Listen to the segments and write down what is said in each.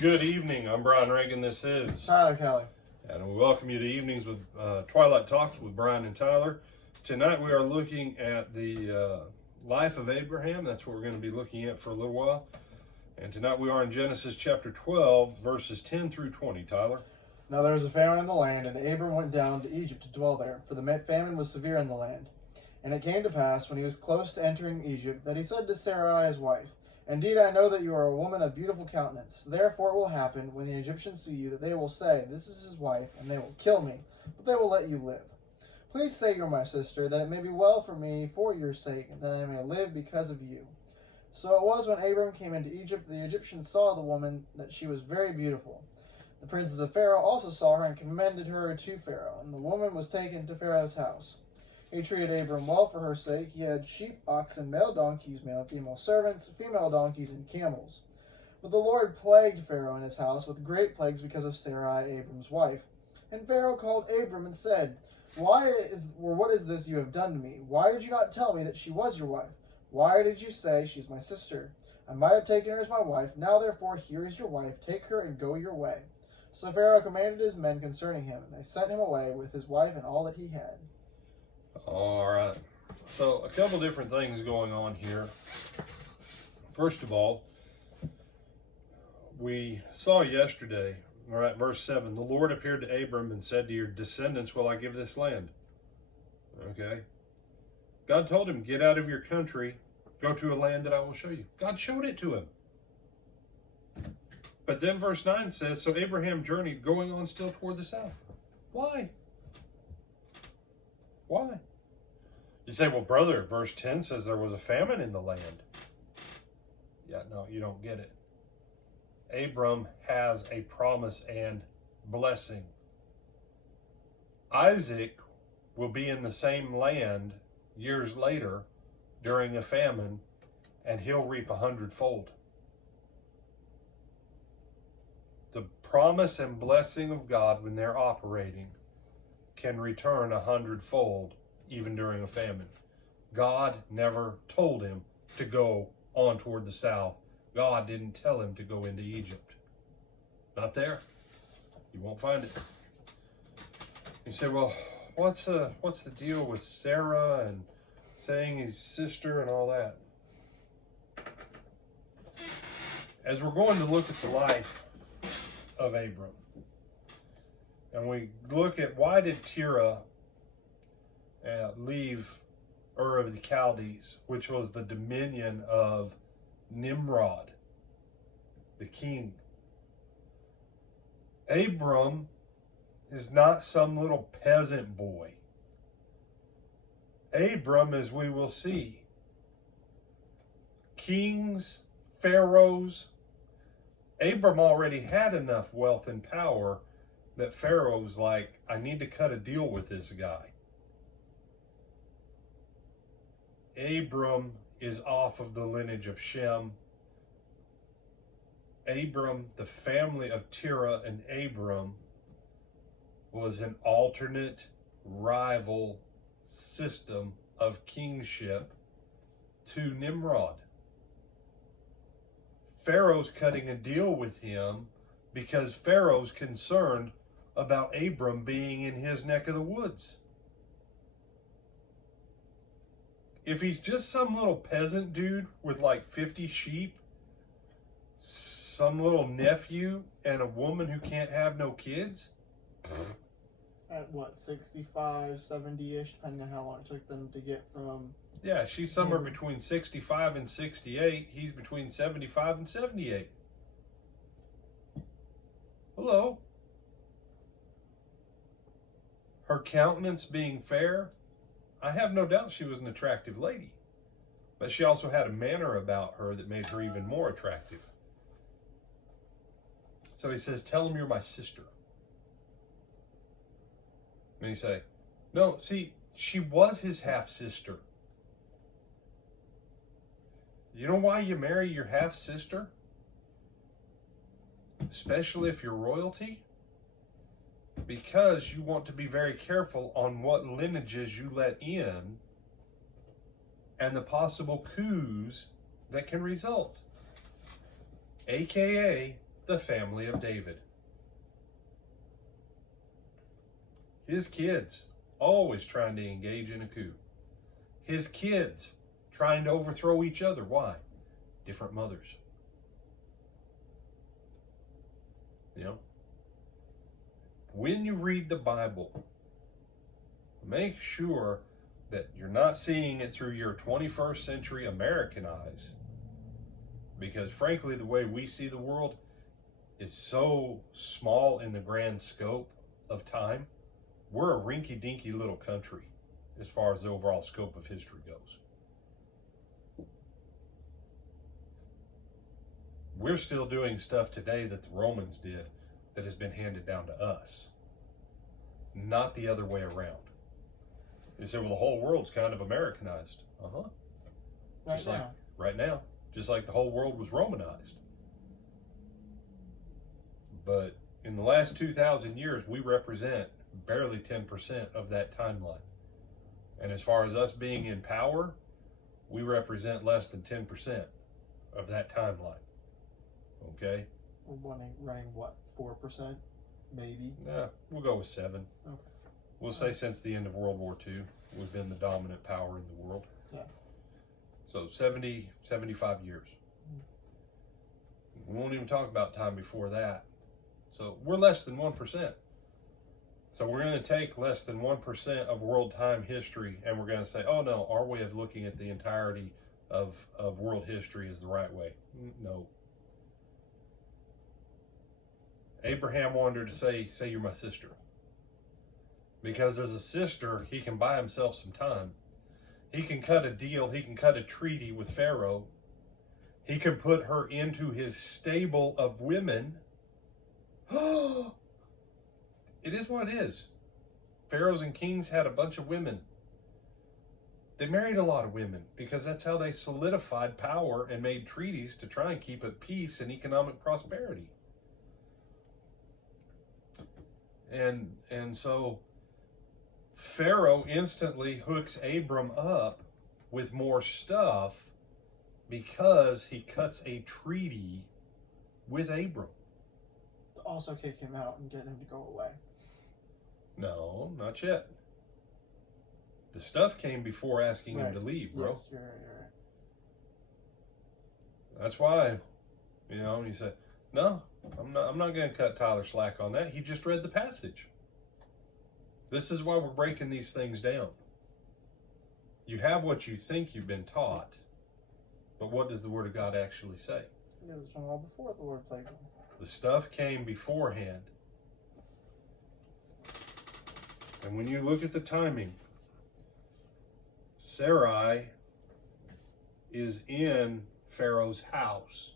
Good evening. I'm Brian Reagan. This is Tyler Kelly. And we welcome you to Evenings with Twilight Talks with Brian and Tyler. Tonight we are looking at the life of Abraham. That's what we're going to be looking at for a little while. And tonight we are in Genesis chapter 12, verses 10 through 20. Tyler? Now there was a famine in the land, and Abram went down to Egypt to dwell there, for the famine was severe in the land. And it came to pass, when he was close to entering Egypt, that he said to Sarai his wife, Indeed, I know that you are a woman of beautiful countenance. Therefore it will happen, when the Egyptians see you, that they will say, This is his wife, and they will kill me, but they will let you live. Please say you are my sister, that it may be well for me for your sake, and that I may live because of you. So it was when Abram came into Egypt, the Egyptians saw the woman, that she was very beautiful. The princes of Pharaoh also saw her and commended her to Pharaoh, and the woman was taken to Pharaoh's house. He treated Abram well for her sake. He had sheep, oxen, male donkeys, male and female servants, female donkeys, and camels. But the Lord plagued Pharaoh and his house with great plagues because of Sarai, Abram's wife. And Pharaoh called Abram and said, What is this you have done to me? Why did you not tell me that she was your wife? Why did you say she is my sister? I might have taken her as my wife. Now therefore here is your wife. Take her and go your way. So Pharaoh commanded his men concerning him, and they sent him away with his wife and all that he had. All right. So a couple different things going on here. First of all, we saw yesterday, all right, verse 7, the Lord appeared to Abram and said, To your descendants will I give this land. Okay. God told him, get out of your country, go to a land that I will show you. God showed it to him. But then verse 9 says, So Abraham journeyed, going on still toward the south. Why? Why? You say, well, brother, verse 10 says there was a famine in the land. Yeah, no, you don't get it. Abram has a promise and blessing. Isaac will be in the same land years later during a famine, and he'll reap 100-fold. The promise and blessing of God, when they're operating, can return 100-fold even during a famine. God never told him to go on toward the south. God didn't tell him to go into Egypt. Not there. You won't find it. You say, well, what's the deal with Sarah and saying his sister and all that? As we're going to look at the life of Abram, and we look at why did Terah leave Ur of the Chaldees, which was the dominion of Nimrod, the king. Abram is not some little peasant boy. Abram, as we will see, kings, pharaohs, Abram already had enough wealth and power that Pharaoh's like, I need to cut a deal with this guy. Abram is off of the lineage of Shem. Abram, the family of Terah and Abram, was an alternate rival system of kingship to Nimrod. Pharaoh's cutting a deal with him because Pharaoh's concerned about Abram being in his neck of the woods. If he's just some little peasant dude with like 50 sheep, some little nephew, and a woman who can't have no kids. At what, 65, 70-ish, depending on how long it took them to get from... Yeah, she's somewhere between 65 and 68. He's between 75 and 78. Hello. Her countenance being fair, I have no doubt she was an attractive lady. But she also had a manner about her that made her even more attractive. So he says, tell him you're my sister. And you say, no, see, she was his half-sister. You know why you marry your half-sister? Especially if you're royalty? Because you want to be very careful on what lineages you let in and the possible coups that can result. AKA the family of David. His kids always trying to engage in a coup. His kids trying to overthrow each other. Why? Different mothers. You know, when you read the Bible, make sure that you're not seeing it through your 21st century American eyes. Because frankly, the way we see the world is so small in the grand scope of time. We're a rinky-dinky little country as far as the overall scope of history goes. We're still doing stuff today that the Romans did that has been handed down to us, not the other way around. You say, well, the whole world's kind of Americanized. Just like right now, just like the whole world was Romanized. But in the last 2,000 years, we represent barely 10% of that timeline. And as far as us being in power, we represent less than 10% of that timeline. Okay? We're running what, 4%? Maybe? Yeah, we'll go with 7. Okay. We'll say since the end of World War II, we've been the dominant power in the world. Yeah. So 70, 75 years. We won't even talk about time before that. So we're less than 1%. So we're going to take less than 1% of world time history and we're going to say, oh no, our way of looking at the entirety of world history is the right way. No. Abraham wanted to say you're my sister. Because as a sister, he can buy himself some time. He can cut a deal. He can cut a treaty with Pharaoh. He can put her into his stable of women. It is what it is. Pharaohs and kings had a bunch of women. They married a lot of women because that's how they solidified power and made treaties to try and keep at peace and economic prosperity. And so Pharaoh instantly hooks Abram up with more stuff because he cuts a treaty with Abram. To also kick him out and get him to go away. No, not yet. The stuff came before asking him to leave, bro. Yes, you're right. That's why, he said, no, I'm not going to cut Tyler slack on that. He just read the passage. This is why we're breaking these things down. You have what you think you've been taught, but what does the Word of God actually say? It was from all before the Lord plagued them. The stuff came beforehand. And when you look at the timing, Sarai is in Pharaoh's house,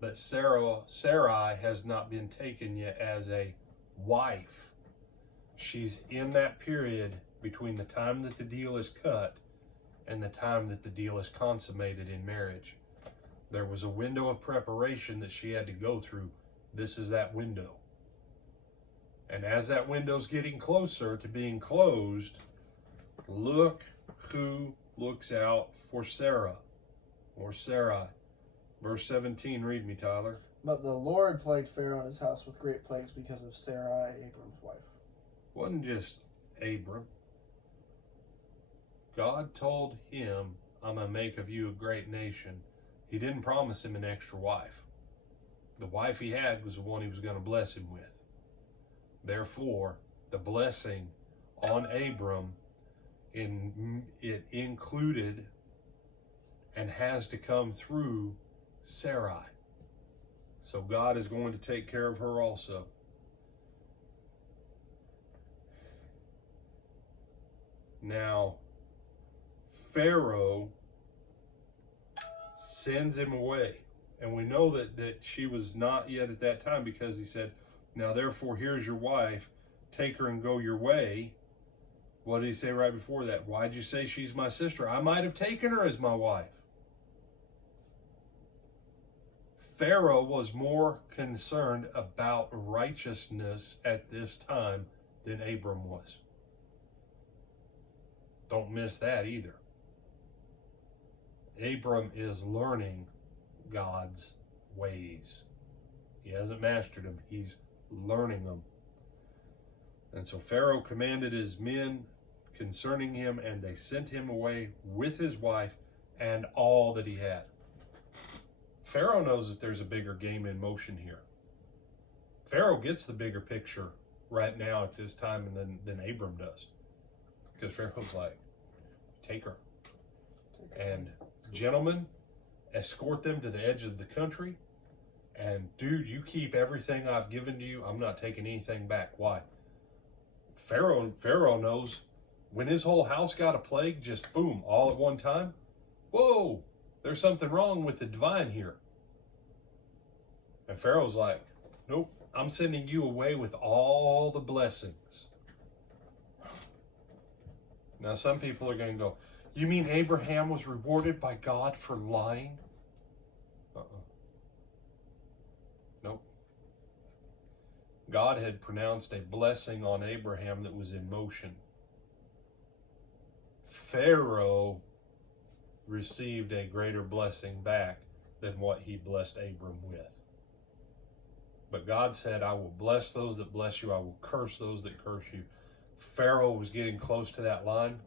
but Sarai has not been taken yet as a wife. She's in that period between the time that the deal is cut and the time that the deal is consummated in marriage. There was a window of preparation that she had to go through. This is that window. And as that window's getting closer to being closed, look who looks out for Sarah or Sarai. Verse 17, read me, Tyler. But the Lord plagued Pharaoh and his house with great plagues because of Sarai, Abram's wife. Wasn't just Abram. God told him, I'm going to make of you a great nation. He didn't promise him an extra wife. The wife he had was the one he was going to bless him with. Therefore, the blessing on Abram, it included and has to come through Sarai. So God is going to take care of her also. Now, Pharaoh sends him away. And we know that she was not yet at that time because he said, now therefore here's your wife, take her and go your way. What did he say right before that? Why'd you say she's my sister? I might have taken her as my wife. Pharaoh was more concerned about righteousness at this time than Abram was. Don't miss that either. Abram is learning God's ways. He hasn't mastered them. He's learning them. And so Pharaoh commanded his men concerning him, and they sent him away with his wife and all that he had. Pharaoh knows that there's a bigger game in motion here. Pharaoh gets the bigger picture right now at this time than Abram does. Because Pharaoh's like, take her. And gentlemen, escort them to the edge of the country. And dude, you keep everything I've given to you. I'm not taking anything back. Why? Pharaoh knows when his whole house got a plague, just boom, all at one time. Whoa, there's something wrong with the divine here. And Pharaoh's like, nope, I'm sending you away with all the blessings. Now, some people are going to go, you mean Abraham was rewarded by God for lying? Nope. God had pronounced a blessing on Abraham that was in motion. Pharaoh received a greater blessing back than what he blessed Abram with. But God said, I will bless those that bless you. I will curse those that curse you. Pharaoh was getting close to that line.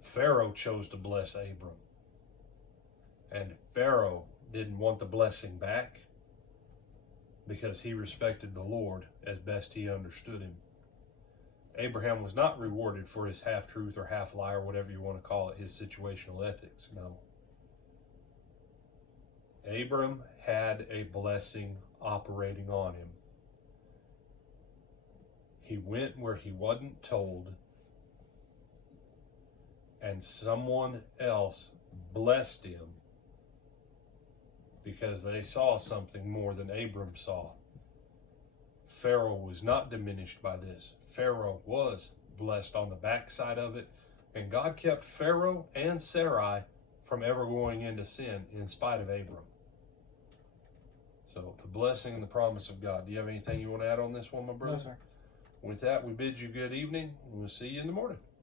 Pharaoh chose to bless Abram. And Pharaoh didn't want the blessing back because he respected the Lord as best he understood him. Abraham was not rewarded for his half-truth or half-lie or whatever you want to call it, his situational ethics. No. Abram had a blessing operating on him. He went where he wasn't told, and someone else blessed him because they saw something more than Abram saw. Pharaoh was not diminished by this. Pharaoh was blessed on the backside of it, and God kept Pharaoh and Sarai from ever going into sin in spite of Abram. So, the blessing and the promise of God. Do you have anything you want to add on this one, my brother? No, sir. With that, we bid you good evening, and we'll see you in the morning.